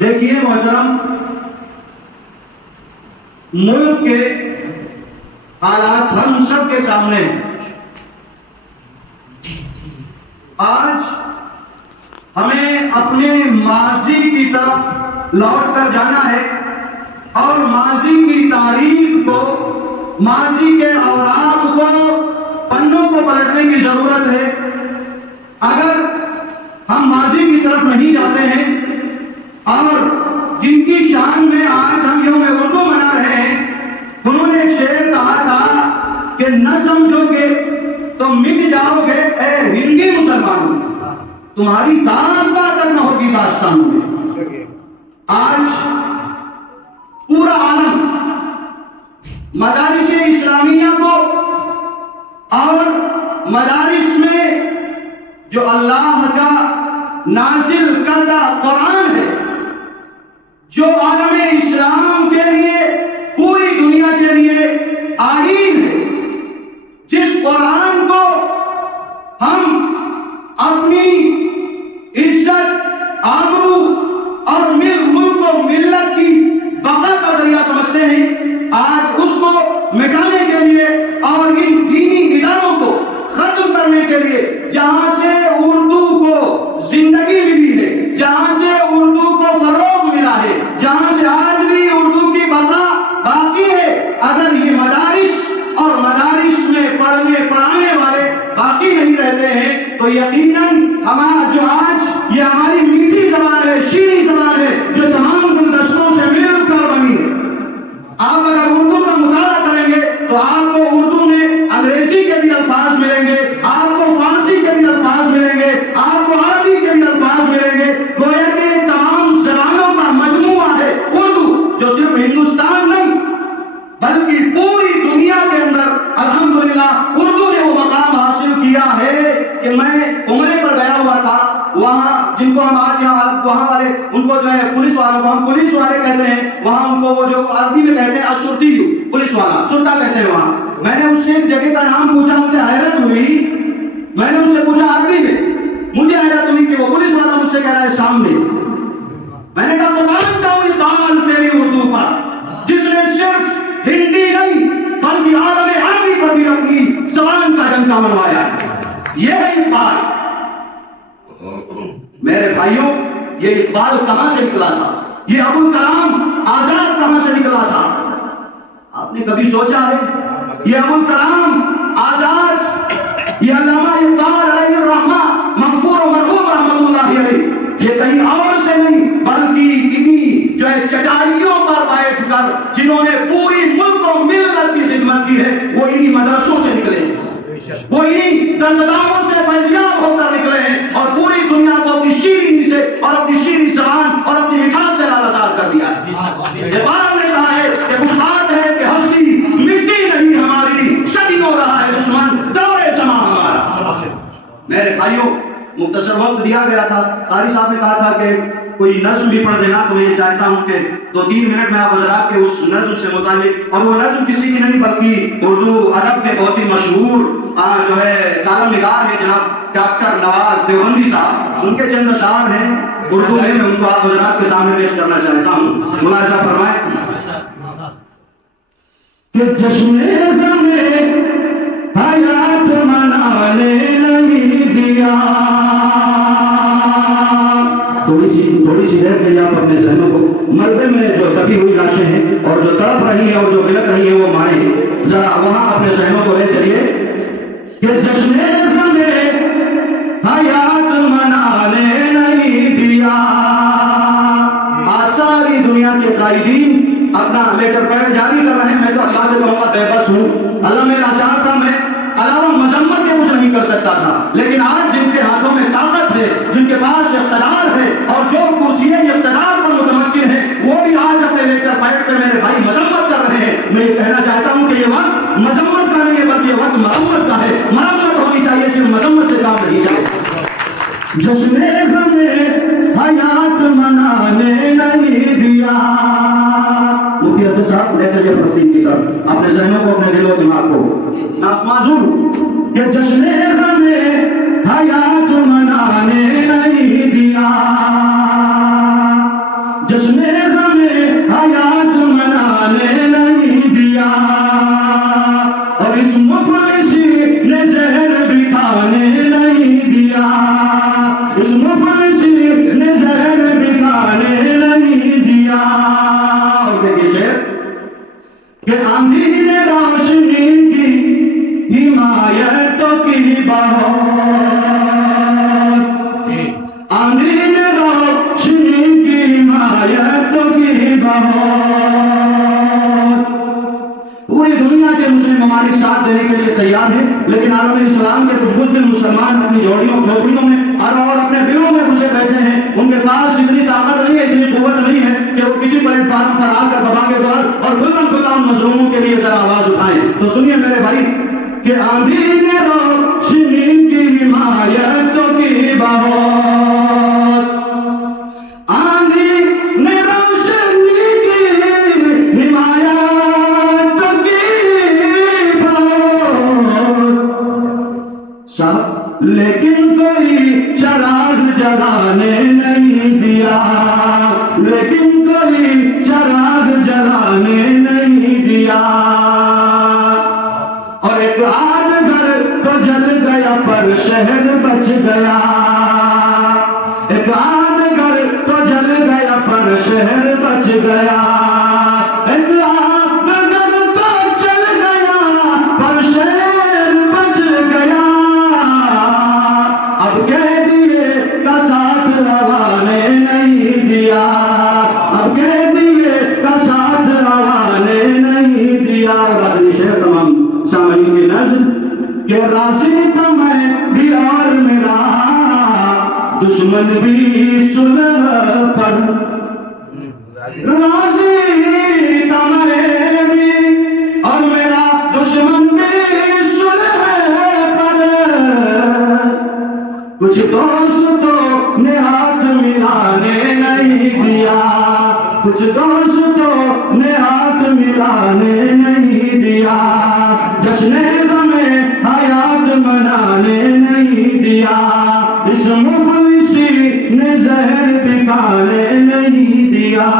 دیکھیے محترم، ملک کے حالات ہم سب کے سامنے ہیں۔ آج ہمیں اپنے ماضی کی طرف لوٹ کر جانا ہے اور ماضی کی تاریخ کو، ماضی کے اوراق کو، پنوں کو پلٹنے کی ضرورت ہے۔ اگر ہم ماضی کی طرف نہیں جاتے ہیں اور جن کی شان میں آج ہم یوم اردو منا رہے ہیں، انہوں نے ایک شعر کہا تھا کہ نہ سمجھو گے تو مٹ جاؤ گے اے ہندی مسلمانوں، تمہاری داستان تک نہ ہوگی داستانوں میں۔ آج پورا عالم مدارس اسلامیہ کو اور مدارس میں جو اللہ کا نازل کردہ قرآن ہے، جو عالم اسلام کے لیے، پوری دنیا کے لیے آئین ہے، جس قرآن کو ہم اپنی عزت، آبرو اور ملک و ملت کی بقا کا ذریعہ سمجھتے ہیں، آج اس کو مٹانے کے لیے اور ان دینی اداروں کو ختم کرنے کے لیے، جہاں سے اردو کو زندگی ملی ہے، جہاں سے اردو کو فروغ ملا ہے، جہاں سے آج بھی اردو کی بقا باقی ہے، اگر یہ مدارس اور مدارس میں پڑھانے والے باقی نہیں رہتے ہیں تو یقیناً ہمارا جو آج یہ ہماری میٹھی زبان ہے، شیریں زبان ہے، جو تمام گلدستوں سے مل کر بنی ہے، آپ اگر اردو کا مطالعہ کریں گے تو آپ کو اردو میں انگریزی کے بھی الفاظ ملیں گے، آپ کو فارسی کے بھی الفاظ ملیں گے، آپ کو عربی کے بھی الفاظ ملیں گے، گویا کہ تمام زبانوں کا مجموعہ ہے اردو، جو صرف ہندوستان نہیں بلکہ پوری دنیا کے اندر الحمدللہ اردو نے وہ مقام حاصل کیا ہے کہ میں عمرے پر گیا ہوا تھا، وہاں جن کو ہم آج یہاں وہاں والے ان کو جو ہے پولیس والوں کو ہم پولیس والے کہتے ہیں، وہاں ان کو وہ جو عربی میں کہتے ہیں اشرطی، پولیس والا سرطا کہتے ہیں وہاں۔ میں نے اس سے ایک جگہ کا نام پوچھا، مجھے حیرت ہوئی، میں نے اس سے پوچھا عربی میں، مجھے حیرت ہوئی کہ وہ پولیس والا مجھ سے کہہ رہا ہے سامنے۔ میں نے کہا قربان جاؤں اقبال تیری اردو پر، جس نے صرف ہندی نہیں بلکہ عالم عربی پر بھی اپنی زبان کا ڈنکا منوایا ہے، یہ ہے اقبال۔ میرے بھائیوں، یہ اقبال کہاں سے نکلا تھا؟ یہ ابوالکلام آزاد کہاں سے نکلا تھا؟ آپ نے کبھی سوچا ہے؟ یہ ابوالکلام آزاد، یہ علامہ اقبال علیہ الرحمہ مغفور و مرحوم رحمۃ اللہ علیہ، یہ کہیں اور سے نہیں بلکہ انہی جو ہے چٹائیوں پر بیٹھ کر جنہوں نے پوری ملک و ملت کی خدمت کی ہے، وہ انہی مدرسوں سے نکلے ہیں، وہ انہی درسگاہوں سے فیضیاب ہو کر نکلے ہیں اور پوری دنیا کو اپنی شیرینی سے اور اپنی شیریں زبان اور اپنی مٹھاس سے لالزار کر دیا ہے۔ اقبال نے کہا ہے کہ کچھ بات ہے کہ ہستی مٹی نہیں ہماری، صدیوں رہا ہے دشمن دور زمان ہمارا۔ میرے بھائیوں، مختصر وقت دیا گیا تھا، قاری صاحب نے کہا تھا کہ کوئی نظم بھی پڑھ دینا، تو میں یہ چاہتا ہوں کہ 2-3 منٹ میں آپ حضرات کے اس نظم سے متعلق، اور وہ نظم کسی کی نہیں بلکہ اردو ادب کے بہت ہی مشہور جو ہے کالم نگار ہے جناب ڈاکٹر نواز دیوبندی صاحب، ان کے چند اشعار ہیں اردو میں ان کو آپ حضرات کے سامنے پیش کرنا چاہتا ہوں، ملاحظہ فرمائیں کہ جشن غم حیات منانے نہیں دیا۔ تھوڑی سی دیر کے لیے آپ اپنے ذہنوں کو ملبے میں جو دبی ہوئی لاشیں ہیں اور جو تڑپ رہی ہیں اور جو بلک رہی ہیں وہ مائیں، ذرا وہاں اپنے ذہنوں کو لے چلیے کہ جشن غم حیات منانے نہیں دیا۔ آج ساری دنیا کے قائدین اپنا لیٹر پیڈ جاری کر رہے ہیں، میں تو اللہ سے کہوں گا بے بس ہوں، اللہ میں لاچار تھا، میں علاوہ مذمت کے کچھ نہیں کر سکتا تھا، لیکن آج جن کے ہاتھوں میں طاقت ہے، جن کے پاس اقتدار ہے اور جو کرسییں اقتدار پر متمکن ہیں، وہ بھی آج اپنے لیٹر پیڈ پہ میرے بھائی مذمت کر رہے ہیں۔ میں یہ کہنا چاہتا ہوں کہ یہ وقت مذمت کا نہیں ہے بلکہ یہ وقت مرمت کا ہے، مرمت ہونی چاہیے، صرف مذمت سے کام نہیں چاہیے۔ جشن غم حیات منانے نہیں دیا۔ مفتی عبد صاحب لے چلیے فلسطین کی طرف، اپنے ذہنوں کو، اپنے دل و دماغ کو معذور کہ جشن غم حیات منانے نہیں دیا۔ جشن غم حیات منانے نہیں دیا، اور اس مفلسی نے زہر بھی کھانے نہیں دیا، اس مفلسی نے زہر بھی کھانے نہیں دیا۔ اور دیکھیے شعر کہ آندھی نے روشنی کی حمایتوں کی بہت، آندھی نے روشنی کی حمایتوں کی بہت۔ پوری دنیا کے مسلم ممالک ساتھ دینے کے لیے تیار ہیں، لیکن عالم اسلام کے کچھ بزدل مسلمان اپنی جوڑیوں کھوپڑیوں میں اور اپنے دلوں میں گھسے بیٹھے ہیں۔ ان کے پاس اتنی طاقت نہیں ہے، اتنی قوت نہیں ہے کہ وہ کسی پلیٹ فارم پر آ کر بابا دور اور کھلم کھلا ان مظلوموں کے لیے ذرا آواز اٹھائیں۔ تو سنیے میرے بھائی کہ آندھی نے روشنی کی حمایتوں کی بہت، آندھی نے روشنی کی حمایتوں کی بہت، سب لیکن کوئی چراغ جلانے نہیں دیا، لیکن کوئی چراغ جلانے نہیں دیا۔ اور ایک آدھ گھر تو جل گیا پر شہر بچ گیا، ایک آدھ گھر تو جل گیا پر شہر بچ گیا، ایک آدھ گھر تو جل گیا پر شہر بچ گیا۔ اب کہہ دیے کا ساتھ ہوا نے نہیں دیا، اب کہہ دیے کا ساتھ ہوا نے نہیں دیا۔ اور آخری شعر تمام سامعین کی نظر کہ راضی تھا میں بھی اور میرا دشمن بھی صلح پر، راضی تھا میں بھی اور میرا دشمن بھی صلح پر، کچھ دوستوں نے ہاتھ ملانے نہیں دیا، کچھ دوستوں نے ہاتھ ملانے نہیں دیا، جشن غم حیات منانے نہیں دیا، اس مفلسی نے زہر بھی کھانے نہیں دیا۔